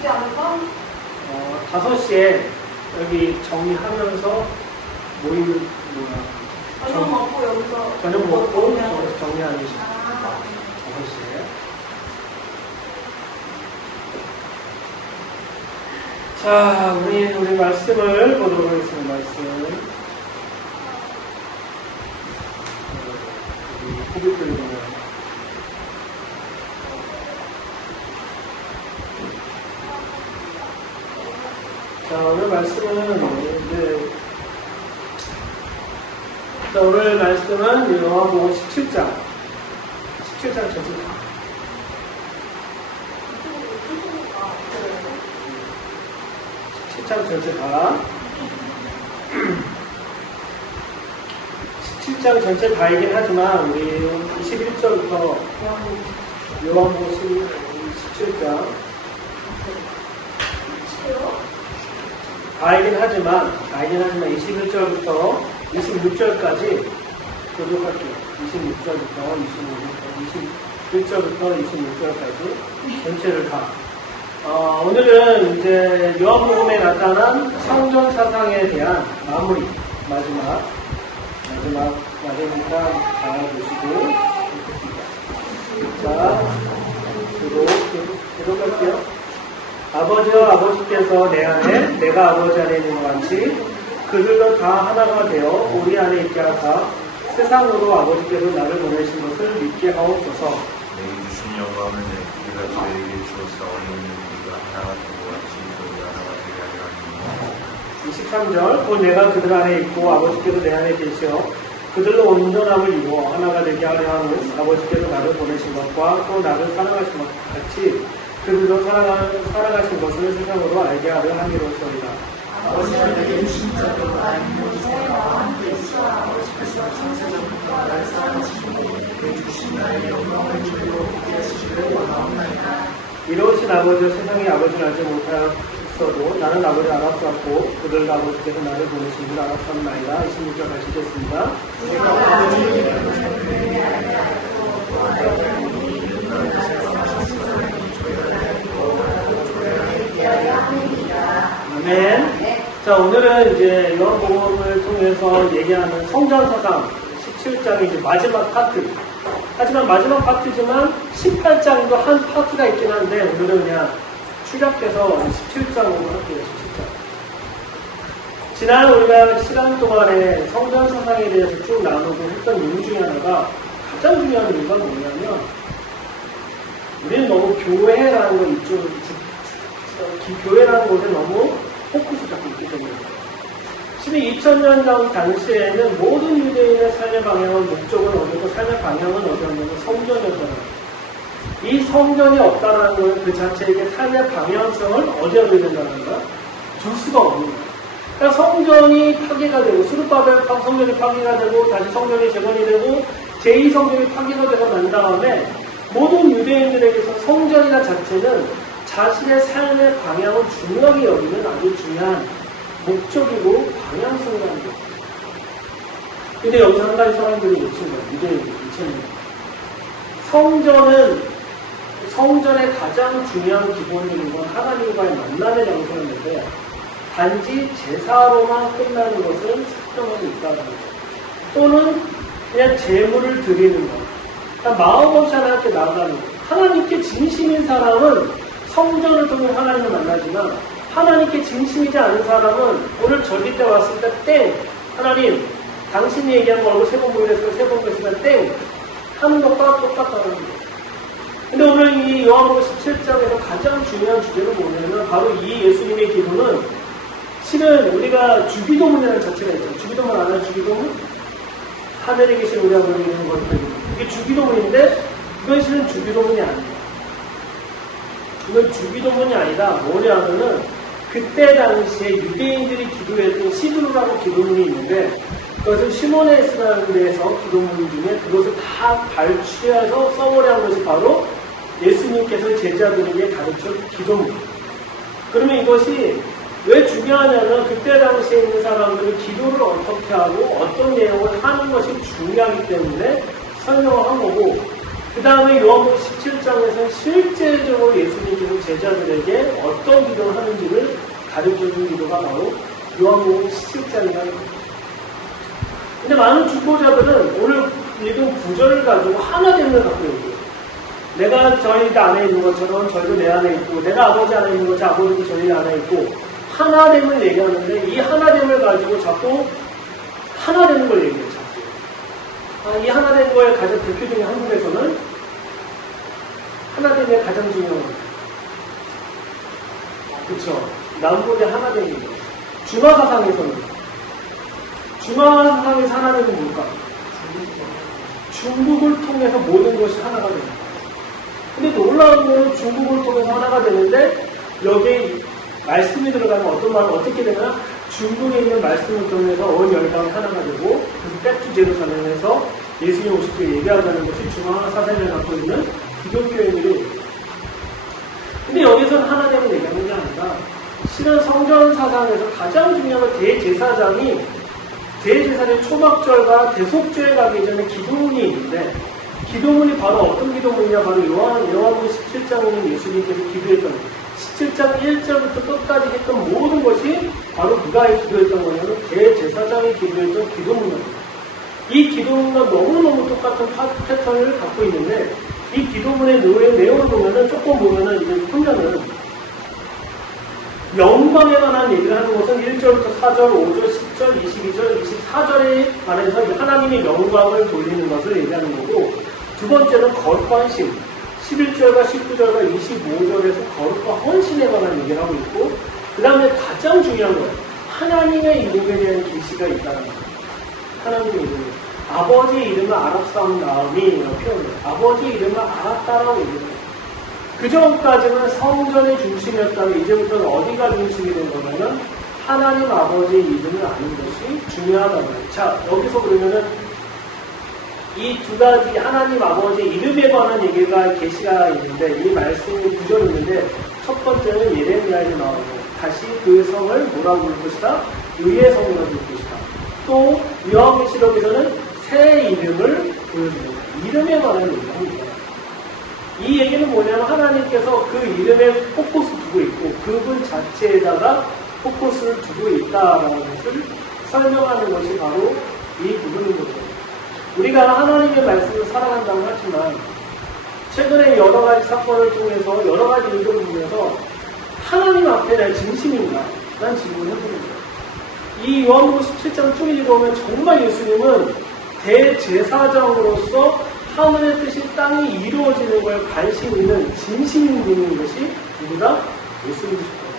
되지 않을까? 5시에 여기 정리하면서 모임, 저녁 먹고 여기서. 저녁 먹고 여기서 정리하는 시간. 5시에. 자, 우리 말씀을 보도록 하겠습니다. 말씀. 고백들이 보면. 자, 오늘 말씀은 오늘 말씀은 요한복음 17장. 17장 전체 다. 17장 전체 다. 17장 전체 다이긴 하지만, 우리 21절부터 요한복음 17장. 다이긴 하지만 21절부터 26절까지 교독할게요. 21절부터 26절까지 전체를 다. 오늘은 이제 요한복음에 나타난 성전 사상에 대한 마무리, 마지막이니까 잘 보시고. 자, 계속할게요. 아버지와 아버지께서 내 안에, 내가 아버지 안에 있는 것 같이 그들도 다 하나가 되어 우리 안에 있게 하사 세상으로 아버지께서 나를 보내신 것을 믿게 하옵소서. 내게 주신 영광을 내가 저에게 주어서 어린이는 우리가 하나가 된 것 같이 우리 하나가 되게 하려 하니. 23절 곧 내가 그들 안에 있고 아버지께서 내 안에 계시어 그들로 온전함을 이루어 하나가 되게 하려 하는 아버지께서 나를 보내신 것과 또 나를 사랑하신 것 같이 그들도 살아가신 것을 세상으로 알게 하려 함이로소이다. 아버지가 내게 주신 자도 나의 저와 함께 있어 아버지께서 창세전부터 나를 사랑하시고 내게 주신 나의 영광을 주로 보게 하시기를 원하옵나이다. 이로우신 아버지 세상에 아버지를 알지 못하였어도 나는 아버지를 알았었고 그들도 아버지께서 나를 보내신 줄 알았었나이다. 26절 다시 읽겠습니다. 내가 아버지를 내게 알게 하였고 또 알았더니 너를 세상하셨으니 아멘. 자, 오늘은 이제 요한복음을 통해서 얘기하는 성전사상 17장이 이제 마지막 파트. 하지만 마지막 파트지만 18장도 한 파트가 있긴 한데 오늘은 그냥 추격해서 17장으로 할게요. 17장. 지난 우리가 시간 동안에 성전사상에 대해서 쭉 나누고 했던 이유 중에 하나가 가장 중요한 이유가 뭐냐면 우리는 너무 교회라는 거 교회라는 곳에 너무 포커스 잡고 있기 때문에 2000년 전 당시에는 모든 유대인의 삶의 방향은 목적은 어디고 삶의 방향은 어디였냐면 성전이었잖아요. 이 성전이 없다라는 것은 그 자체에게 삶의 방향성을 어디에 둬야 된다는 거야? 줄 수가 없는 거야. 그러니까 성전이 파괴가 되고 수르바벨 성전이 파괴가 되고 다시 성전이 재건이 되고 제2성전이 파괴가 되고 난 다음에 모든 유대인들에게서 성전이나 자체는 자신의 삶의 방향을 중요하게 여기는 아주 중요한 목적이고 방향성이라는 거예요. 근데 여기서 한 가지 사람들이 놓친 거예요. 유대인들이 놓친 거예요. 성전의 가장 중요한 기본적인 건 하나님과의 만남의 장소였는데 단지 제사로만 끝나는 것은 사정하고 있다는 거예요. 또는 그냥 제물을 드리는 것. 그러니까 마음 없이 하나님께 나아가는 것. 하나님께 진심인 사람은 성전을 통해 하나님을 만나지만 하나님께 진심이지 않은 사람은 오늘 절기 때 왔을 때 땡! 하나님 당신이 얘기한 거 얼굴 3번 보이랬어 3번 보이랬으면 땡! 하는 것과 똑같다는 거예요. 근데 오늘 이 요한복음 17장에서 가장 중요한 주제는 뭐냐면 바로 이 예수님의 기도는 실은 우리가 주기도문이라는 자체가 있죠. 주기도문 아는 주기도문? 하늘에 계신 우리 아버지 이런 것들 이게 주기도문인데 이건 실은 주기도문이 아니에요. 이건 주기도문이 아니라 뭐냐면은 그때 당시에 유대인들이 기도했던 시드루라고 기도문이 있는데 그것은 시몬에스라는 데에서 기도문 중에 그것을 다 발췌해서 써버린 것이 바로 예수님께서 제자들에게 가르친 기도문. 그러면 이것이 왜 중요하냐면 그때 당시에 있는 사람들은 기도를 어떻게 하고 어떤 내용을 하는 것이 중요하기 때문에 설명을 한 거고 그 다음에 요한복음 17장에서 실제적으로 예수님께서 제자들에게 어떤 기도를 하는지를 가르쳐주는 기도가 바로 요한복음 17장이라는 거예요. 근데 많은 중보자들은 오늘 읽은 구절을 가지고 하나됨을 갖고 얘기해요. 내가 저희 안에 있는 것처럼 저희도 내 안에 있고, 내가 아버지 안에 있는 것처럼 아버지도 저희 안에 있고, 하나됨을 얘기하는데 이 하나됨을 가지고 자꾸 하나되는 걸 얘기해요. 자꾸. 이 하나된 거의 가장 대표적인 한국에서는 하나됨의 가장 중요한 거예요. 그렇죠. 남북의 하나됨이에요. 중화사상에서는 중화사상에서 하나됨은 뭘까? 중국을 통해서 모든 것이 하나가 됩니다. 근데 놀라운 건 중국을 통해서 하나가 되는데 여기에 말씀이 들어가면 어떤 말은 어떻게 되나? 중국에 있는 말씀을 통해서 온 열방이 하나가 되고 그 백투 제루살렘에서 예수님 오실 때 얘기하자는 것이 중화사상을 갖고 있는 기독교인들이. 근데 여기서는 하나됨을 얘기하는 게 아니라 실은 성전 사상에서 가장 중요한 건 대제사장의 초막절과 대속죄에 가기 전에 기도문이 있는데 기도문이 바로 어떤 기도문이냐? 바로 요한복음 17장에는 예수님께서 기도했던 17장 1절부터 끝까지 했던 모든 것이 바로 누가 기도했던 거냐면 대제사장이 기도했던 기도문입니다. 이 기도문과 너무너무 똑같은 패턴을 갖고 있는데 이 기도문의 내용을 보면은 조금 보면은 이제 혼자는 영광에 관한 얘기를 하는 것은 1절부터 4절, 5절, 10절, 22절, 24절에 관해서 하나님의 영광을 돌리는 것을 얘기하는 거고 두 번째는 거룩과 헌신, 11절과 19절과 25절에서 거룩과 헌신에 관한 얘기를 하고 있고 그 다음에 가장 중요한 거예요. 하나님의 이름에 대한 계시가 있다는 거예요. 하나님의 이름. 아버지 이름을 알았사온 마음이라고 표현해요. 아버지 이름을 알았다라고 얘기해요. 그 전까지는 성전의 중심이었다면 이제부터는 어디가 중심이 된 거냐면 하나님 아버지의 이름을 아는 것이 중요하다는 거예요. 자, 여기서 그러면은 이 두 가지 하나님 아버지의 이름에 관한 얘기가 계시가 있는데 이 말씀이 구절이 있는데 첫 번째는 예레미야에서 나오고 다시 그 성을 뭐라고 부를 것이다? 의의 성이라고 부를 것이다. 또 요한계시록에서는 새 이름을 보여줍니다. 이름에 관한 얘기를 합니다. 이 얘기는 뭐냐면 하나님께서 그 이름에 포커스 두고 있고 그분 자체에다가 포커스를 두고 있다라는 것을 설명하는 것이 바로 이 부분인 거죠. 우리가 하나님의 말씀을 살아간다고 하지만 최근에 여러 가지 사건을 통해서 여러 가지 일들을 보면서 하나님 앞에 내 진심인가? 난 질문을 해보는 거예요. 이 요한복음 17장 쭉 읽어보면 정말 예수님은 대제사장으로서 하늘의 뜻이 땅에 이루어지는 거에 관심 있는 진심 있는 분인 것이 누구다? 예수님이십니다.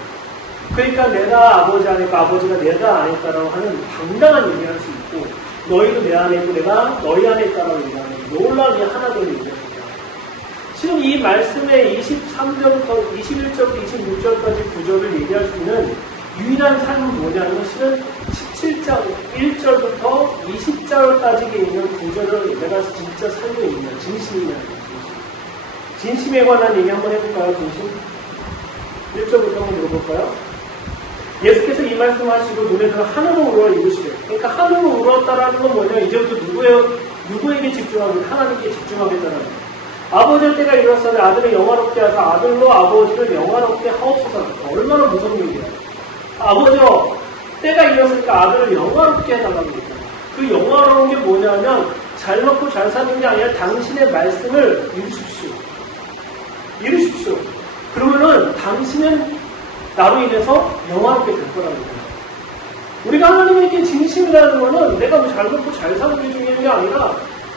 그러니까 내가 아버지 안에 있고 아버지가 내가 안에 있다라고 하는 당당한 얘기를 할 수 있고 너희도 내 안에 있고 내가 너희 안에 있다라고 얘기하는 놀라운 하나됨을 얘기합니다. 지금 이 말씀의 23절부터 21절부터 26절까지 구절을 얘기할 수 있는 유일한 삶은 뭐냐면 실은 17장 1절부터 20절까지 있는 구절을 내가 진짜 살고 있는 진심이냐는 거예요. 진심에 관한 얘기 한번 해볼까요? 진심? 1절부터 한번 물어볼까요? 예수께서 이 말씀하시고 너네들은 하늘로 우러러 이루시래요. 그러니까 하늘로 우러렀다라는 건 뭐냐면 이제부터 누구에게 집중하겠다? 하나님께 집중하겠다는 거예요. 아버지의 때가 이뤘으니 아들을 영화롭게 하사 아들로 아버지를 영화롭게 하옵소서. 얼마나 무서운 얘기야. 아버지요, 때가 이뤘으니까 아들을 영화롭게 해달라고 했잖아요. 그 영화로운 게 뭐냐면 잘 먹고 잘 사는 게 아니라 당신의 말씀을 이루십시오. 이루십시오. 그러면은 당신은 나로 인해서 영화롭게 될 거라는 거예요. 우리가 하나님에게 진심이라는 거는 내가 뭐 잘 먹고 잘 사는 게 중요한 게 아니라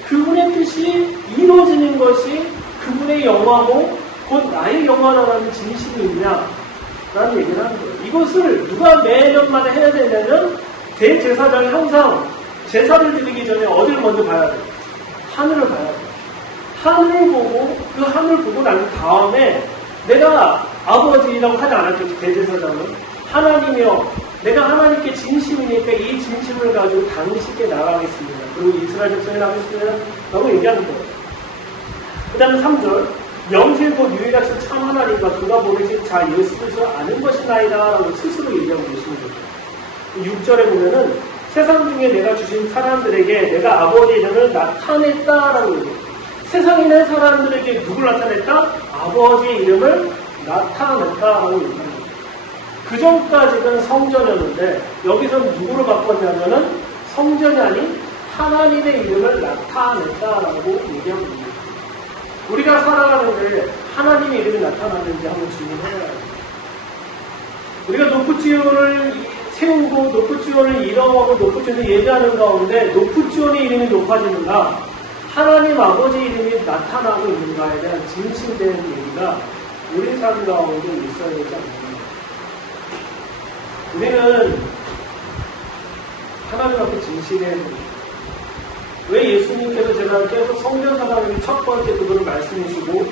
그분의 뜻이 이루어지는 것이 그분의 영화고 곧 나의 영화라는 진심이 있냐 라는 얘기를 하는 거예요. 이것을 누가 매년마다 해야 되냐면 대제사장이 항상 제사를 드리기 전에 어디를 먼저 봐야 돼요? 하늘을 봐야 돼요. 하늘을 보고 그 하늘을 보고 난 다음에 내가 아버지라고 하지 않았겠지. 대제사장은 하나님이여 내가 하나님께 진심이니까 이 진심을 가지고 당신께 나가겠습니다. 그리고 이스라엘 백성에 나가겠습니다 라고 얘기하는 거예요. 그 다음에 3절 영실곧 유일하신 참 하나님과 그가 보내신 자 예수 그리스도를 아는 것이나이다 라고 스스로 얘기하고 계시는 거예요. 6절에 보면은 세상 중에 내가 주신 사람들에게 내가 아버지 이름을 나타냈다라고 얘기해요. 세상에 있는 사람들에게 누굴 나타냈다? 아버지의 이름을 나타냈다라고 얘기합니다. 그 전까지는 성전이었는데 여기서 누구를 바꿨냐면은 성전이 아닌 하나님의 이름을 나타냈다라고 얘기하고 있습니다. 우리가 살아가는데 하나님의 이름이 나타났는지 한번 질문해야 해요. 우리가 높은지온을 세우고 높은지온을 이름하고 높은지온을 예배하는 가운데 높은지온의 이름이 높아지는가 하나님 아버지 이름이 나타나고 있는가에 대한 진실된 얘기가 우리 삶 가운데 있어야 되지 않습니까? 우리는 하나님 앞에 진실해야 됩니다. 왜 예수님께서 제가 계속 성전사랑의 첫 번째 그분을 말씀이시고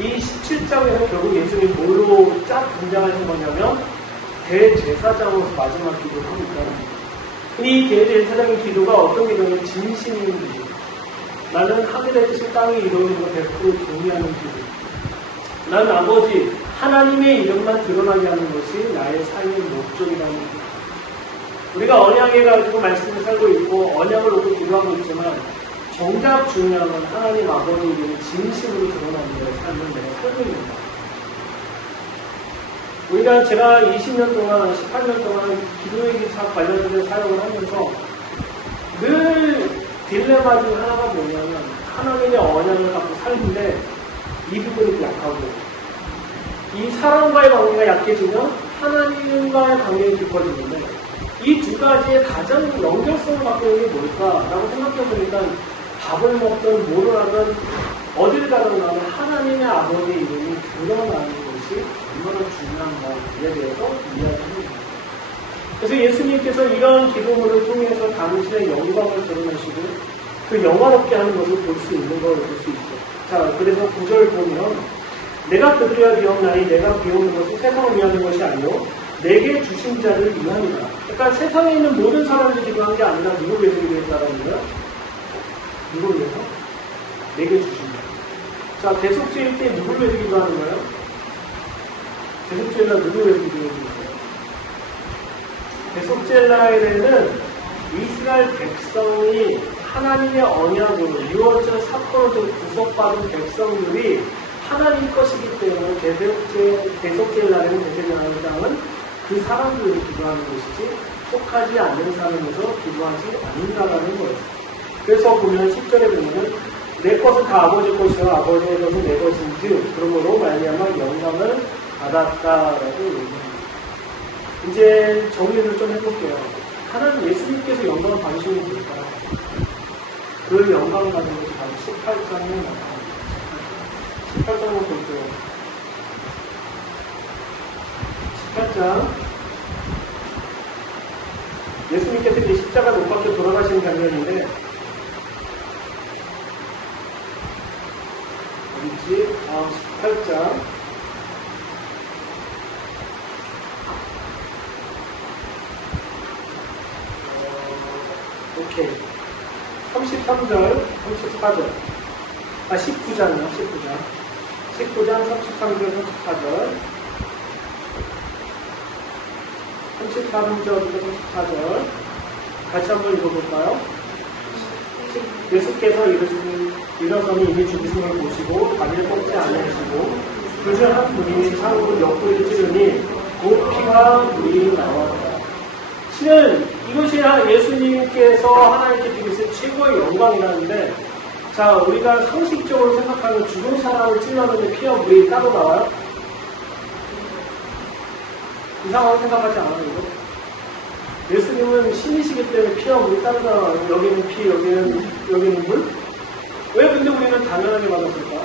이 17장에서 결국 예수님이 뭘로 쫙 등장하신 거냐면 대제사장으로서 마지막 기도를 하고 있다는 거예요. 이 대제사장의 기도가 어떤 기도냐면 진심인 기도. 나는 하늘의 뜻이 땅에 이루어지는 걸 100% 동의하는 기도. 나는 아버지 하나님의 이름만 드러나게 하는 것이 나의 삶의 목적이라는 기도. 우리가 언약에 가지고 말씀을 살고 있고 언약을 놓고 기도하고 있지만 정작 중요한 건 하나님 아버지 이름이 진심으로 드러나는 거에 삶을 내가 살고 있는 거예요. 우리가 제가 20년 동안, 18년 동안 기도의 기사 관련된 사역을 하면서 늘 딜레마 중 하나가 뭐냐면 하나님의 언약을 갖고 살는데 이 부분이 약하고 이 사람과의 관계가 약해지면 하나님과의 관계가 깊어지는데 이 두 가지의 가장 연결성을 갖고 있는 게 뭘까라고 생각해 보니까 밥을 먹든 뭐를 하든 어딜 가든 간에 하나님의 아버지의 이름이 드러나는 것이 얼마나 중요한가에 대해서 이야기합니다. 그래서 예수님께서 이런 기도문을 통해서 당신의 영광을 드러내시고 그 영화롭게 하는 것을 볼 수 있는 걸 볼 수 있죠. 자, 그래서 9절 보면 내가 그들에게 비옵나니 내가 비오는 것은 세상을 위하는 것이 아니요 내게 주신 자를 위함이다. 그러니까 세상에 있는 모든 사람들이 기도한 게 아니라 누구를 위해서 기도했다라는 거야? 누구를 위해서? 내게 주신 자. 자, 대속죄일 때 누구를 위해서 기도하는 거예요? 대속죄일 날 누구를 위해서 기도하는 거예요? 대속죄일 날에는 이스라엘 백성이 하나님의 언약으로 유언절 사건으로 구속받은 백성들이 하나님 것이기 때문에 대속죄일 날에는 대제사장은 그 사람들을 기도하는 것이지 속하지 않는 사람에서 기도하지 않는다라는 거예요. 그래서 보면 10절에 보면 내 것은 다 아버지 것이요 아버지의 것은 내 것인즉 그러므로 말미암아 영광을 받았다라고 얘기합니다. 이제 정리를 좀 해볼게요. 하나님 예수님께서 영광을 받으시는 게 뭘까요? 그 영광을 받는 것이 바로 18장에 나타납니다. 18장을 볼게요. 18장 예수님께서 이제 십자가 못 박혀 돌아가시는 장면인데 어디지? 18장 오케이 33절 34절 19장이요 19장 33절 34절 33절부터 34절 같이 한번 읽어볼까요? 예수께서 일어서니 이미 죽으신 걸 보시고 다리를 꺾지 아니하시고 그중 한 분이 상으로 옆구리를 찌르니 곧 피가 물이 나왔다. 실은 이것이 예수님께서 하나님께 드리신 최고의 영광이라는데 자 우리가 상식적으로 생각하면 죽은 사람을 찔렀는데 피와 물이 따로 나와요? 이상하게 생각하지 않아요, 이거? 예수님은 신이시기 때문에 피와 물이 따로 나와요. 여기는 피, 여기는 물? 왜 근데 우리는 당연하게 받았을까?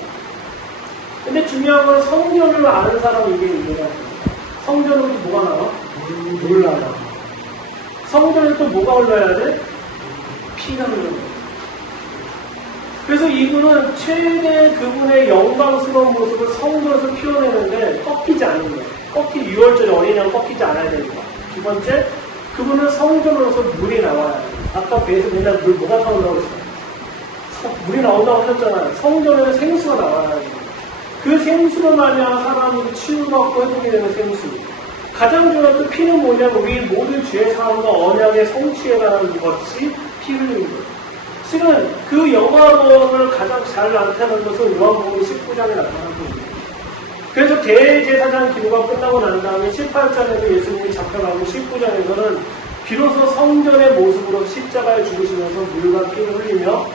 근데 중요한 건 성전을 아는 사람이 이게 이해가 됩니다. 성전으로 뭐가 나와? 물 나와. 성전에 또 뭐가 올라야 돼? 피가 흘러야 돼. 그래서 이분은 최대 그분의 영광스러운 모습을 성전에서 피워내는데 꺾이지 않는 거예요. 유월절에 어린이랑 꺾이지 않아야 됩니다. 두 번째, 그분은 성전으로서 물이 나와야 돼요. 아까 배에서 맨날 물 뭐가 나온다고 했어요? 물이 나온다고 하셨잖아요. 성전에는 생수가 나와야 돼요. 그 생수로 말미암아 사람이 치유받고 회복이 되는 생수. 가장 중요한 그 피는 뭐냐면 우리 모든 죄의 사함과 언약의 성취에 관한 것이 피 흘리는 거예요. 지금 그 영화론을 가장 잘 나타내는 것은 요한복음 19장에 나타나는 겁니다. 그래서 대제사장 기도가 끝나고 난 다음에 18장에도 예수님이 잡혀가고 19장에서는 비로소 성전의 모습으로 십자가에 죽으시면서 물과 피를 흘리며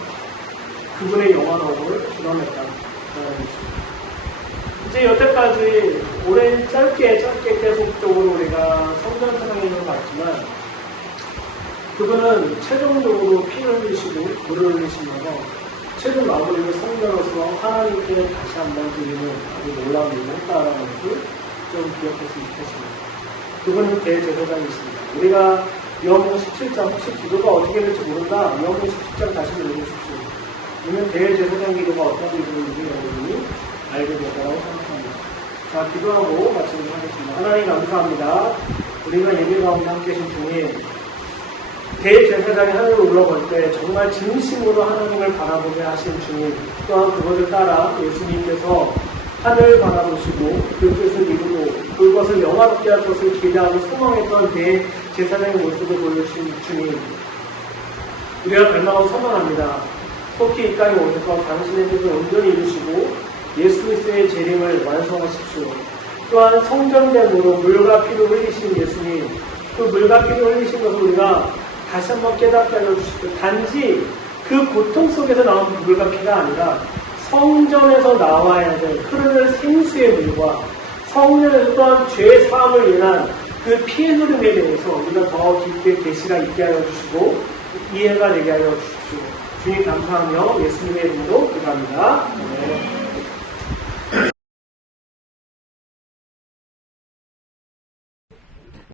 그분의 영화로움을 드러냈다는 것입니다. 이제 여태까지 오랜 짧게 계속적으로 우리가 성전 사랑행을 봤지만 그분은 최종적으로 피를 흘리시고 물을 흘리시면서 최종 마무리를 성전으로서 하나님께 다시 한번 드리는 아주 놀라운 일을 했다라는 것을 좀 기억했으면 좋겠습니다. 그분은 대제사장이십니다. 우리가 요한복음 17장 혹시 기도가 어떻게 될지 모른다. 요한복음 17장 다시 읽어주십시오. 우리는 대제사장 기도가 어떤 기도인지 여러분이 알게 될 거라고 생각합니다. 자, 기도하고 마치도록 하겠습니다. 하나님 감사합니다. 우리가 예배 가운데 함께 계신 주님, 대제사장이 하늘을 올라갈 때 정말 진심으로 하나님을 바라보게 하신 주님, 또한 그것을 따라 예수님께서 하늘을 바라보시고 그 뜻을 이루고 그것을 영화롭게 할 것을 기대하고 소망했던 대제사장의 모습을 보여주신 주님, 우리가 갈망하고 선언합니다. 속히 이 땅에 오셔서 당신의 뜻을 온전히 이루시고 예수 그리스도의 재림을 완성하십시오. 또한 성전됨으로 물과 피를 흘리신 예수님, 그 물과 피를 흘리신 것을 우리가 다시 한번 깨닫게 알려주시고, 단지 그 고통 속에서 나온 물과 피가 아니라 성전에서 나와야 될 흐르는 생수의 물과 성전에서 또한 죄 사함을 인한 그 피의 흐름에 대해서 우리가 더 깊게 계시가 있게 하여 주시고 이해가 되게 하여 주십시오. 주님 감사하며 예수님의 이름으로 기도합니다. 네.